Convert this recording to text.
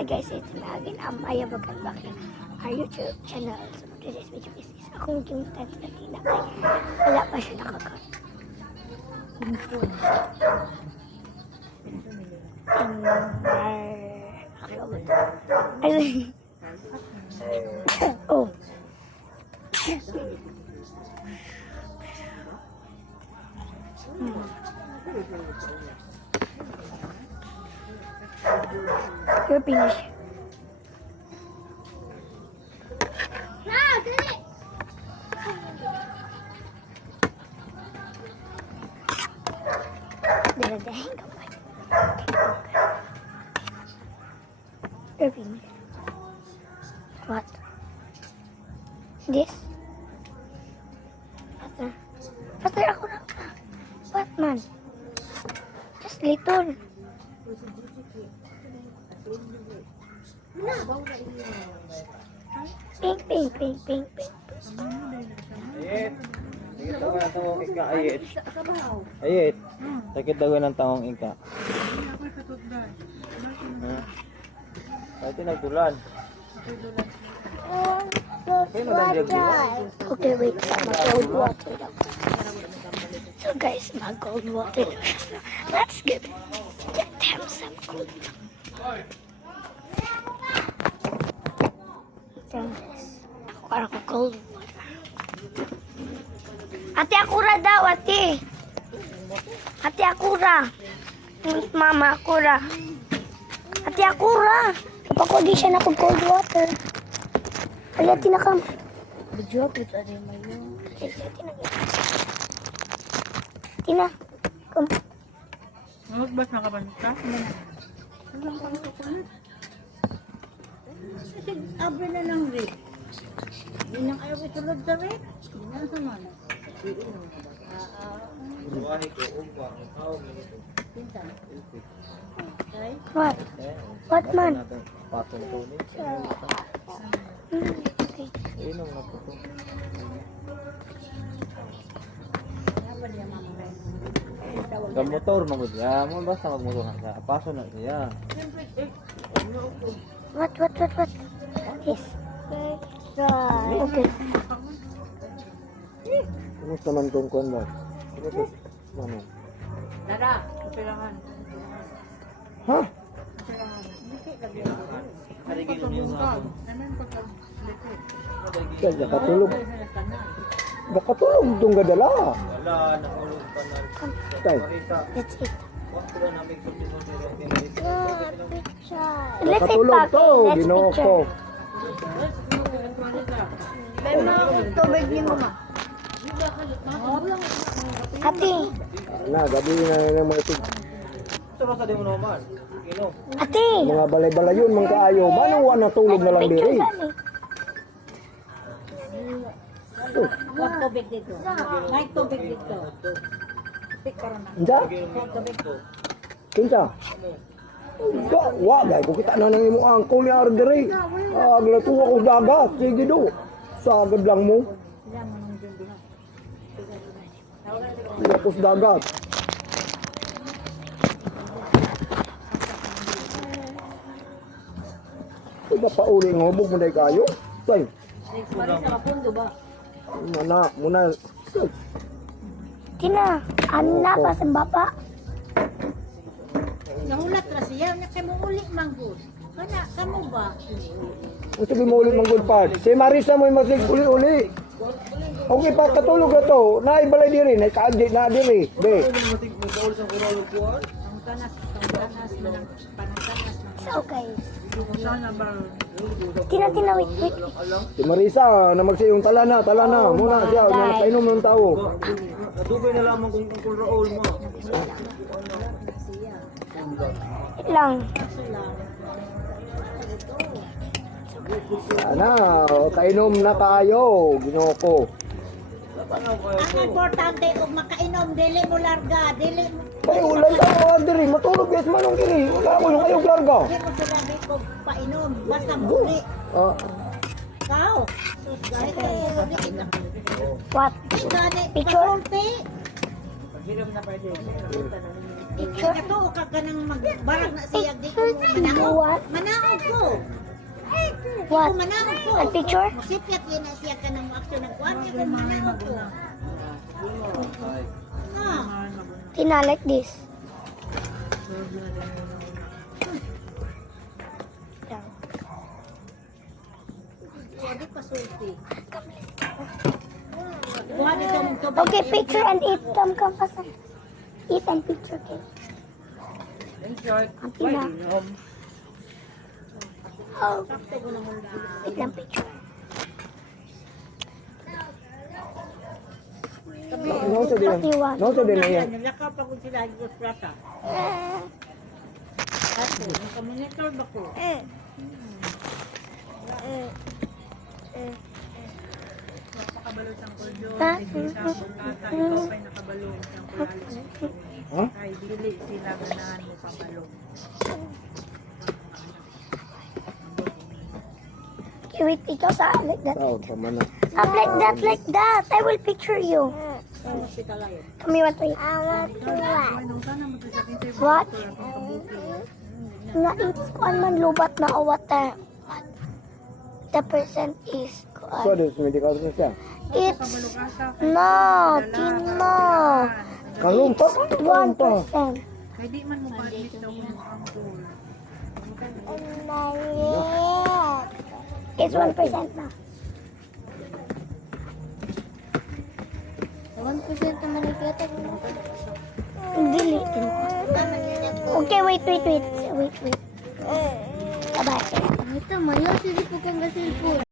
Hi guys, it's me again. Maya welcome back to our YouTube channel. So today's video is akong yung tent na tinakay. Wala pa siya nakakat. Oh. You're finished. You're finished. What? This? Faster. Faster ako na. What man? Just little. Pink, pink, pink, pink, pink. Ayit. Sakit daw ng taong ika, ayit. Ayit. Sakit daw ng taong ika. Pati nagdulan. Okay, wait. Mag-cold water daw. So guys, mag-cold water daw siya. Let's get him some cold water. Ako ko cold water. Ate Akura daw, ate. Ate Akura. Mama Akura. Ate Akura. Kapag siya na cold water. Wala, tinakam. Bidyo, pito rin mo yun. Tina, come. Magbas na ka ba nita? Walang pang chocolate. Kasi abre na lang rin. Yun ang ayaw itulog sa rin. Yun ang sumana. Buwahi ko, umpang, taong ito. Pinsan. Okay? What? What man? Pasong tuloy. Okay. Inom na po ito. Gamotor na mo siya. Mo basta magmotor na siya. Paso na siya. What? Yes. Okay. Kumusta man itong kuwan ba? Kumusta? Manong? Dada, kailangan. Ha? Kailangan. Hindi lagyan. Pagkabungkag. Amen, pagkabungkag. Kaya nakatulog. Nakatulog itong gadala. Wala, nakulog pa na. Tay. Let's eat. Waktu na namin sa Let's eat nakatulog back. to. Let's Ginoo ko. picture. May mga tubig ni mama. Ate. Na, gabi na yung mga ito. Gusto sa di mo naman. Inom. Ate. Mga balay-balay yun, mga kaayo. Manong wa natulog na lang diri. Huwag tubig dito. May tubig dito. Pick ka rin na. Inja? Huwag tubig dito. Kinsa? Wa, gay ko kita na nang imo ang kuli ar diri. Glatuwa ko dagat. Sige do. Sagad lang mo. Yan mo nung dyan din. Lapos dagat. Iba pa uli ng hubog mo dahil kayo. Tay, Next pa rin sa kapundo ba? mana, muna. Tina, ano na pa sa baba? Nahulat na siya. Nakimuli manggod. Kana, kamo ba? Ang sabi mo ulit ng good part. Si Marisa mo yung masig uli-uli. Okay pa, katulog na to. Naibalay diri, naikaagdi na diri. Be. Ang tanas ng panangtanas ng So guys. sana ba? Tina, wait. Si Marisa, na magsiyong talana. Muna siya, nakainom ng tao. Tubay na lamang kung rool mo. Wait lang. Sana, kainom na kayo. Ginoo ko. Ang importante kung makainom, dili mo larga, dili mo Ay, ulan tayo diri. Matulog yes manong diri. Wala ko yung ayog larga. dili mo sinabi ko painom, basta muli. Ah, Kao. What? Gani, Picture? pasulti. Picture? Katuo ka ka nang magbarag na siya. Di ko mo You manaog. what? Manaog ko. What? Manaog ko. A picture? Musipyat yun na siya ka nang action ng kuwan. Di ko manaog ko. Ah. Tina, like this. Di pa sulti. Kuha dito mong tubig. Okay, picture and eat. Come, fast. Eat and picture, okay? Ang Tina. Oh. Wait lang, picture. No to din. What do you want? No to din na yan. Nalakaw pa ko sila yung plata. Ato, nakamonitor ba ko? Ha? Ay, dili sila ganahan mo pabalo. Okay, wait, ikaw sa like that. Tawag pa man na. Up like that. I will picture you. Come here, wait. I want to what? What? Na it's kuan man lubat na o what the percent is kuan. So, this medical siya. It's no, Tina. Kalong pa. 1%. Kaya di man mo pa-admit daw mo ang goal. It's 1% na. 1% naman nagkatag mo. Dili. Okay, wait. Bye-bye. Ito, mayo, sili po kang gasilpo.